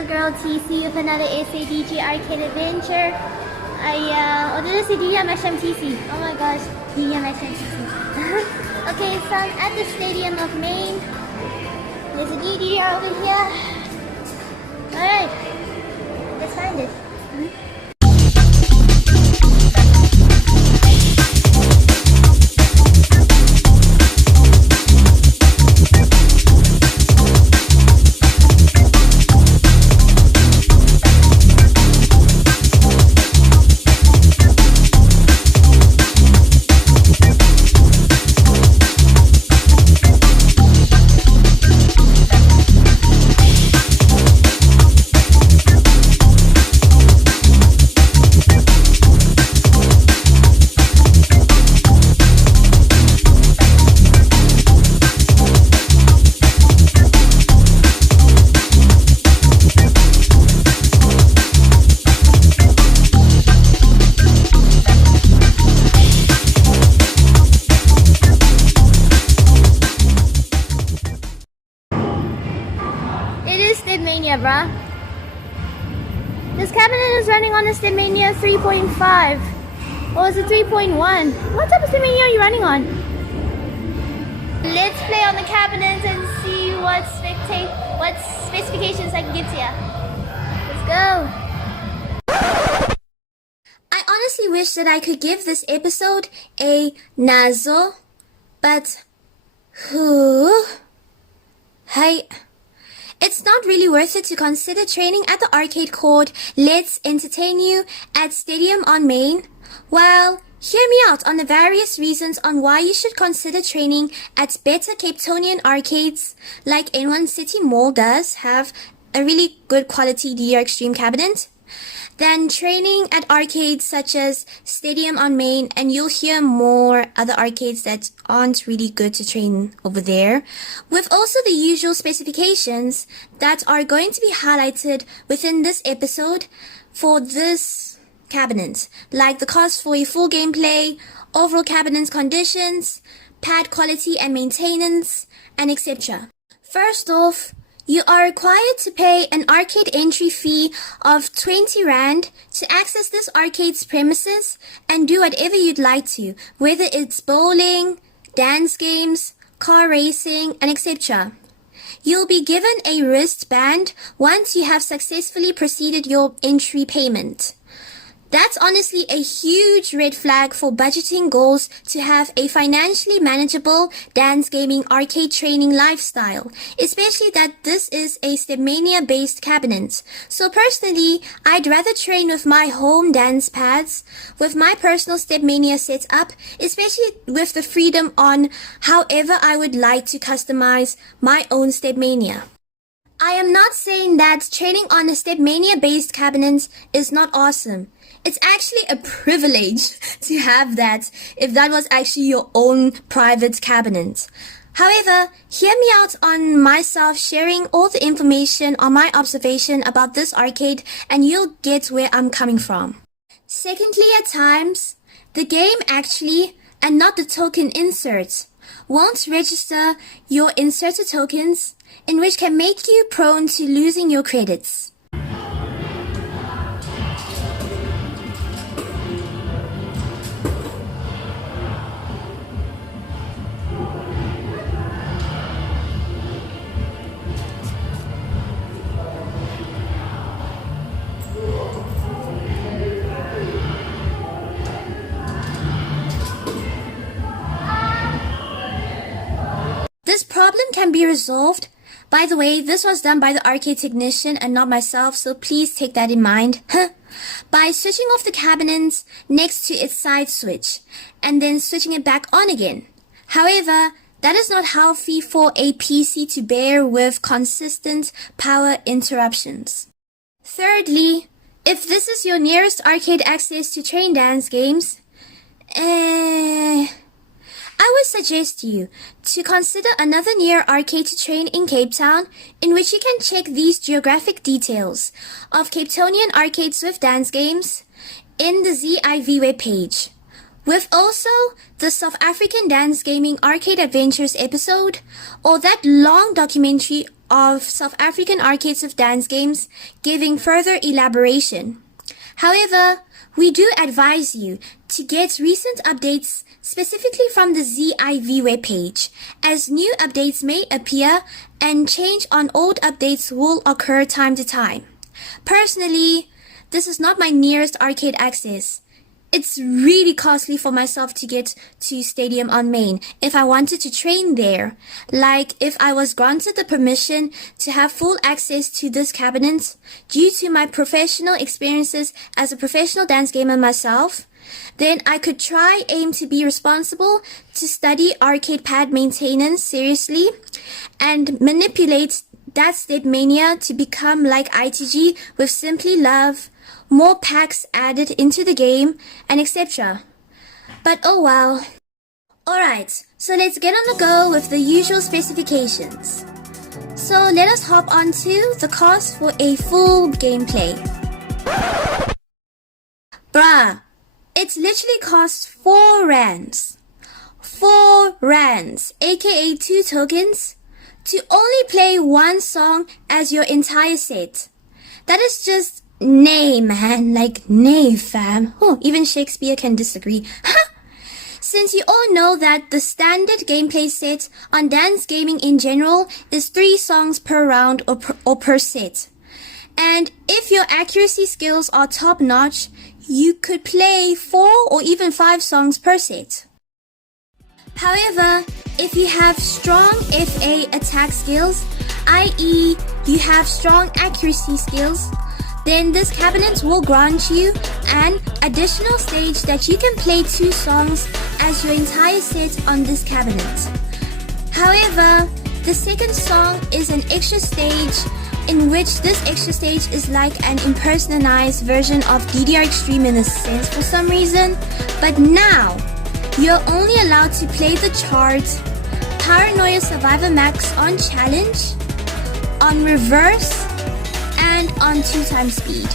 your girl TC with another SADG Arcade Adventure. Or did I say DDR MAXX CHAMP TC? Oh my gosh, DDR MAXX CHAMP TC. Okay, so I'm at the Stadium of Maine. There's a new DDR over here. Alright, let's find it. Mania, bruh. This cabinet is running on the Mania 3.5. Or is it 3.1? What type of Mania are you running on? Let's play on the cabinet and see what specifications I can give to you. Let's go. I honestly wish that I could give this episode a nazo, but hey. It's not really worth it to consider training at the arcade called Let's Entertain You at Stadium on Maine. Well, hear me out on the various reasons on why you should consider training at better Cape Townian arcades like N1 City Mall does have a really good quality DDR Extreme cabinet than training at arcades such as Stadium on Maine, and you'll hear more other arcades that aren't really good to train over there, with also the usual specifications that are going to be highlighted within this episode for this cabinet, like the cost for a full gameplay, overall cabinet conditions, pad quality and maintenance, and etc. First off, you are required to pay an arcade entry fee of 20 Rand to access this arcade's premises and do whatever you'd like to, whether it's bowling, dance games, car racing, and etc. You'll be given a wristband once you have successfully proceeded your entry payment. That's honestly a huge red flag for budgeting goals to have a financially manageable dance gaming arcade training lifestyle, especially that this is a Stepmania based cabinet. So personally, I'd rather train with my home dance pads, with my personal Stepmania setup, especially with the freedom on however I would like to customize my own Stepmania. I am not saying that training on a Stepmania based cabinet is not awesome. It's actually a privilege to have that if that was actually your own private cabinet. However, hear me out on myself sharing all the information on my observation about this arcade and you'll get where I'm coming from. Secondly, at times, the game actually, and not the token inserts, won't register your inserted tokens, in which can make you prone to losing your credits. This problem can be resolved. By the way, this was done by the arcade technician and not myself, so please take that in mind. By switching off the cabinet next to its side switch, and then switching it back on again. However, that is not healthy for a PC to bear with consistent power interruptions. Thirdly, if this is your nearest arcade access to train dance games, I would suggest you to consider another near arcade to train in Cape Town, in which you can check these geographic details of Cape Townian arcades with dance games in the ZIV webpage, with also the South African Dance Gaming Arcade Adventures episode, or that long documentary of South African arcades of dance games giving further elaboration. However, we do advise you to get recent updates specifically from the ZIV webpage, as new updates may appear and change on old updates will occur time to time. Personally, this is not my nearest arcade access. It's really costly for myself to get to Stadium on Main if I wanted to train there. Like if I was granted the permission to have full access to this cabinet due to my professional experiences as a professional dance gamer myself, then I could aim to be responsible to study arcade pad maintenance seriously and manipulate that Stepmania to become like ITG with Simply Love, more packs added into the game, and etc. But oh well. Alright, so let's get on the go with the usual specifications. So let us hop onto the cost for a full gameplay. Bruh, it literally costs 4 rands. 4 rands, aka 2 tokens, to only play one song as your entire set. That is just nay, man. Like, nay, fam. Oh, even Shakespeare can disagree. Since you all know that the standard gameplay set on dance gaming in general is 3 songs per round or per set. And if your accuracy skills are top notch, you could play 4 or even 5 songs per set. However, if you have strong FA attack skills, i.e. you have strong accuracy skills, then this cabinet will grant you an additional stage that you can play 2 songs as your entire set on this cabinet. However, the second song is an extra stage in which this extra stage is like an impersonalized version of DDR Extreme in a sense for some reason, but now you're only allowed to play the chart Paranoia Survivor Max on challenge, on reverse, and on 2 times speed.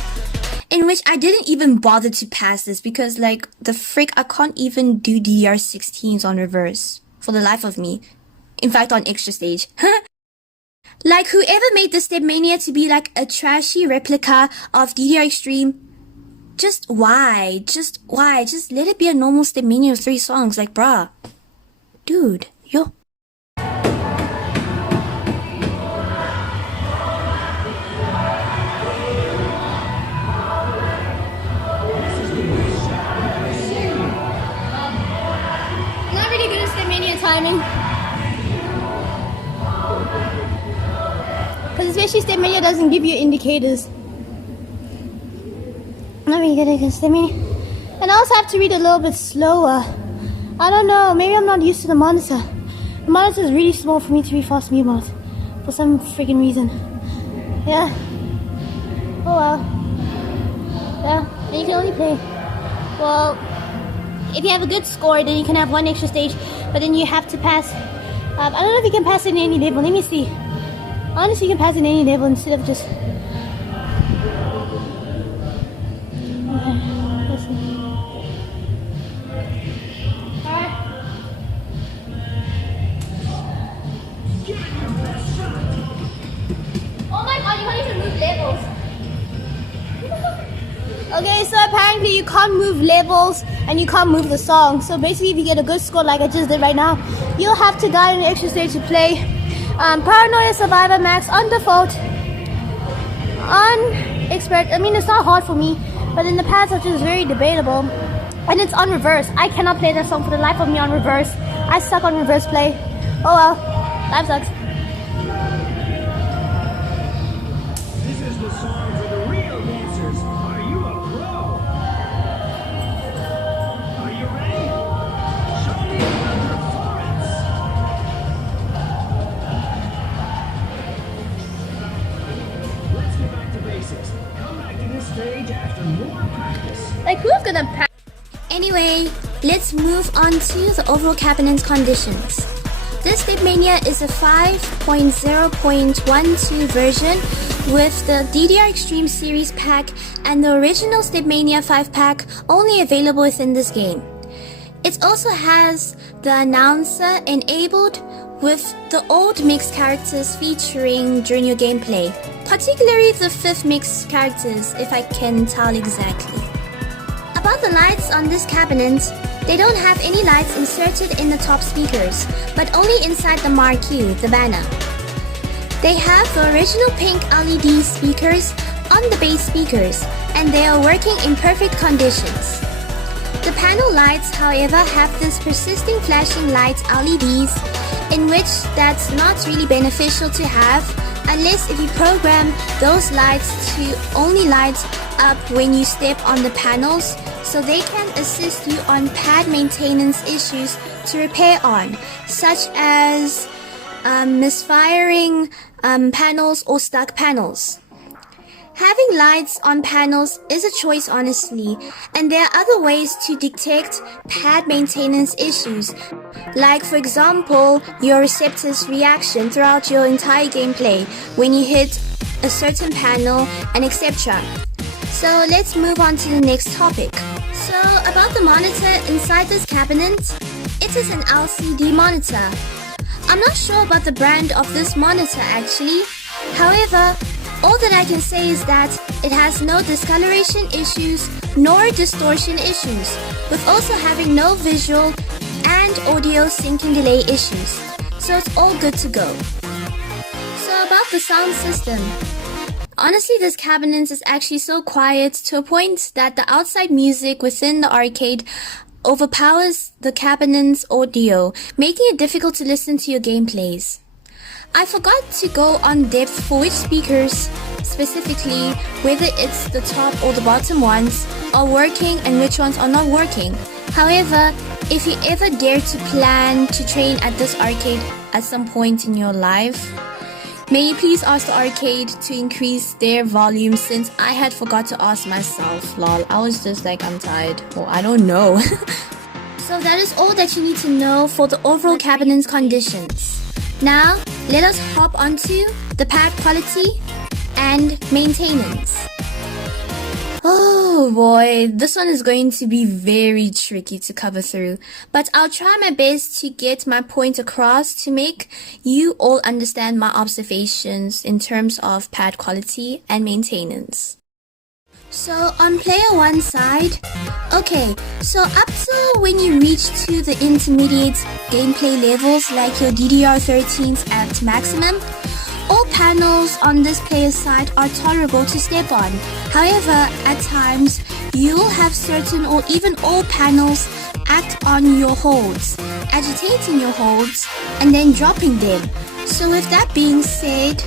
In which I didn't even bother to pass this because like the frick I can't even do DDR16s on reverse for the life of me. In fact on extra stage. Like whoever made the Stepmania to be like a trashy replica of DDR Extreme, just why? Just let it be a normal Stepmania of 3 songs, like bruh. Dude, yo. Not really good at Stepmania timing. Because especially Stepmania doesn't give you indicators. Not really good at Stepmania. And I also have to read a little bit slower. I don't know, maybe I'm not used to the monitor. The monitor is really small for me to read fast mute mode. For some freaking reason. Yeah. Oh well. Yeah, and you can only play. Well, if you have a good score, then you can have 1 extra stage. But then you have to pass. I don't know if you can pass it in any level. Let me see. Honestly, you can pass it in any level instead of just... Okay, let's see. Alright. Oh my god, you can't even move levels. Okay, so apparently you can't move levels and you can't move the song. So basically if you get a good score like I just did right now, you'll have to die on an extra stage to play Paranoia Survivor Max on default, on expert. I mean, it's not hard for me, but in the past it's just very debatable. And it's on reverse. I cannot play that song for the life of me on reverse. I suck on reverse play. Oh well, life sucks. This is the song for the real dancers. Are you a pro? Are you ready? Show me your performance. Let's get back to basics. Come back to this stage after more practice. Like who's gonna pass? Anyway, let's move on to the overall cabinet conditions. This Stepmania is a 5.0.12 version with the DDR Extreme Series pack and the original Stepmania 5 pack only available within this game. It also has the announcer enabled with the old mixed characters featuring during your gameplay, particularly the 5th mixed characters if I can tell exactly. About the lights on this cabinet, they don't have any lights inserted in the top speakers, but only inside the marquee, the banner. They have the original pink LED speakers on the base speakers, and they are working in perfect conditions. The panel lights, however, have this persisting flashing light LEDs, in which that's not really beneficial to have unless if you program those lights to only light up when you step on the panels, so they can assist you on pad maintenance issues to repair on, such as misfiring panels or stuck panels. Having lights on panels is a choice, honestly, and there are other ways to detect pad maintenance issues, like for example your receptor's reaction throughout your entire gameplay when you hit a certain panel and etc. So let's move on to the next topic. So about the monitor inside this cabinet, it is an LCD monitor. I'm not sure about the brand of this monitor actually, however, all that I can say is that it has no discoloration issues nor distortion issues, with also having no visual and audio syncing delay issues, so it's all good to go. So about the sound system. Honestly, this cabinet is actually so quiet to a point that the outside music within the arcade overpowers the cabinet's audio, making it difficult to listen to your gameplays. I forgot to go on depth for which speakers, specifically whether it's the top or the bottom ones, are working and which ones are not working. However, if you ever dare to plan to train at this arcade at some point in your life, may you please ask the arcade to increase their volume, since I had forgot to ask myself. Lol, I was just like, I'm tired, or I don't know. So that is all that you need to know for the overall cabinet's conditions. Now, let us hop onto the pad quality and maintenance. Oh boy, this one is going to be very tricky to cover through, but I'll try my best to get my point across to make you all understand my observations in terms of pad quality and maintenance. So on player 1 side, okay, so up to when you reach to the intermediate gameplay levels like your DDR13s at maximum, all panels on this player's side are tolerable to step on. However, at times, you will have certain or even all panels act on your holds, agitating your holds and then dropping them. So with that being said,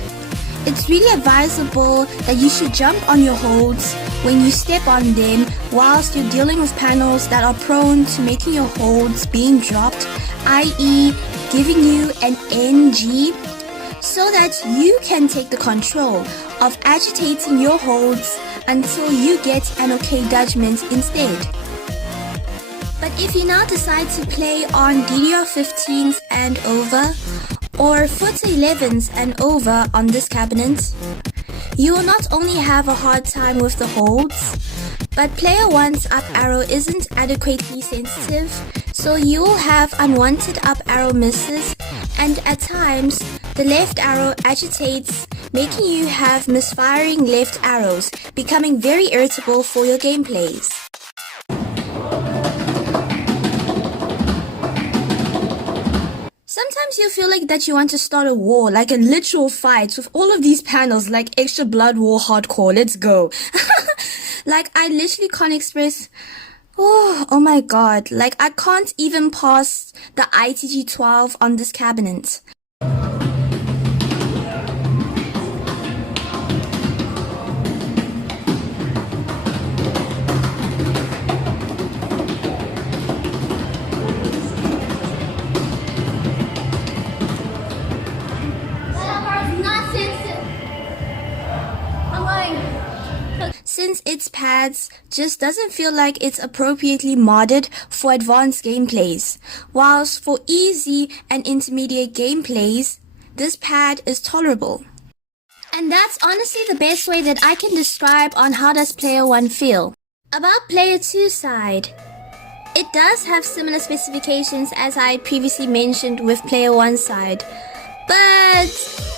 it's really advisable that you should jump on your holds when you step on them whilst you're dealing with panels that are prone to making your holds being dropped, i.e. giving you an NG, so that you can take the control of agitating your holds until you get an okay judgment instead. But if you now decide to play on DDR15s and over, or FUTA 11s and over on this cabinet, you will not only have a hard time with the holds, but player 1's up arrow isn't adequately sensitive, so you will have unwanted up arrow misses, and at times, the left arrow agitates, making you have misfiring left arrows, becoming very irritable for your gameplays. Sometimes you feel like that you want to start a war, like a literal fight with all of these panels, like extra blood war hardcore, let's go. Like I literally can't express, oh my god, like I can't even pass the ITG12 on this cabinet. Since its pads just doesn't feel like it's appropriately modded for advanced gameplays, whilst for easy and intermediate gameplays, this pad is tolerable. And that's honestly the best way that I can describe on how does player 1 feel. About player 2 side. It does have similar specifications as I previously mentioned with Player 1 side, but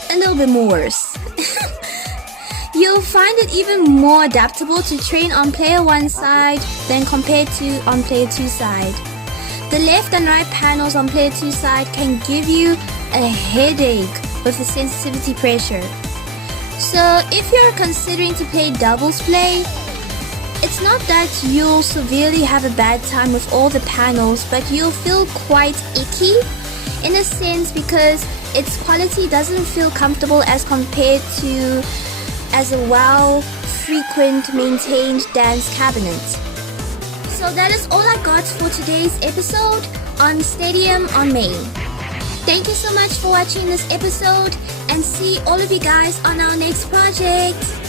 a little bit more worse. You'll find it even more adaptable to train on Player 1 side than compared to on Player 2 side. The left and right panels on Player 2 side can give you a headache with the sensitivity pressure. So if you're considering to play doubles play, it's not that you'll severely have a bad time with all the panels, but you'll feel quite icky in a sense because its quality doesn't feel comfortable as compared to as a frequent maintained dance cabinet. So that is all I got for today's episode on Stadium on Main. Thank you so much for watching this episode and see all of you guys on our next project.